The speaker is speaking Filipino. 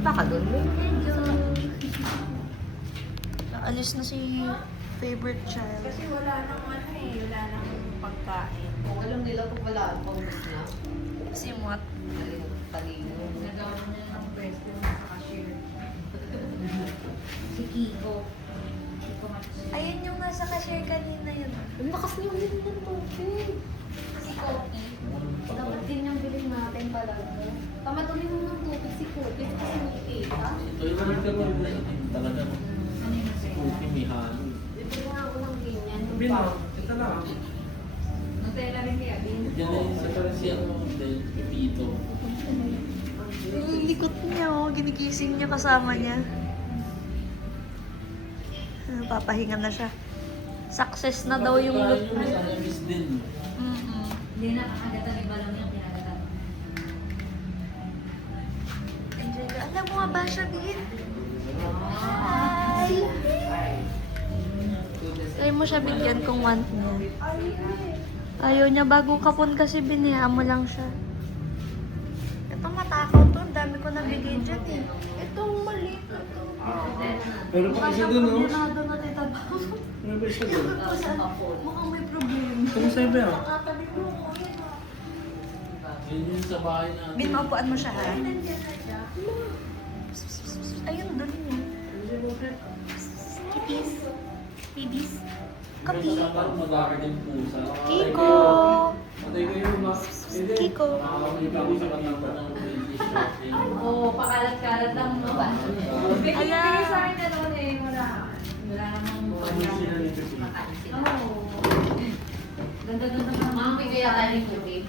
Baka doon medyo. Naalis na si favorite child. Kasi wala nang wala nang pagkain. Alam nila kung wala ang panggas niya. Si Mot. Talino. Nagawa niya ng pwesto sa cashier. Si Kiko. Kiko Matsushita. Ayun yung nasa cashier kanina yun. Ang lakas niyo ulit ng tubig. Si Koki. Dapat din yung bilhin natin talaga. Pamatuloy mo ng tubig si Koki kasi may tita. Ito yung nagkaroon na itim talaga. Ano yung Si Cookie may halo. Bibili nga ako ng ganyan. Yung Bin, bag. ito lang. Nutella rin kaya din. Diyan na yung si ano, Pipito. Yung likot niya, oh. Ginigising niya kasama niya. Papahinga na siya. Success na daw yung look Yung niya. sana miss din. Mm-mm. Hindi na kakagatan ni Balong yung kinagatan. Enjoy ka. Alam mo nga ba siya, Bin? Try mo siya bigyan kung want niya. Ayaw niya bagong kapon kasi biniyaan mo lang siya. Ito matakot to. Ang dami ko nabigay dyan eh. Itong maliit na to. Pero pa isa dun, no? Nado na tita ba? Ano ba isa dun? Mukhang may problema. Kamusta ba yan? Nakatabi mo ko yun. Yun yung sa bahay natin. Bin, maupuan mo siya ha. Nandiyan na siya. Ayun, doon yun. Kitties. Babies. Kapi. Sa parang mag-aakit yung pusa. Kiko. Patay kayo ba? Hindi. Kiko. Makakakita ko sa kanila ng British shopping. Oo, pakalat-kalat lang, no? Bigay sa akin na noon eh, wala. Wala namang Sila nito sila. Oo. Ganda-ganda pa. Mga bigay tayo ni Cookie.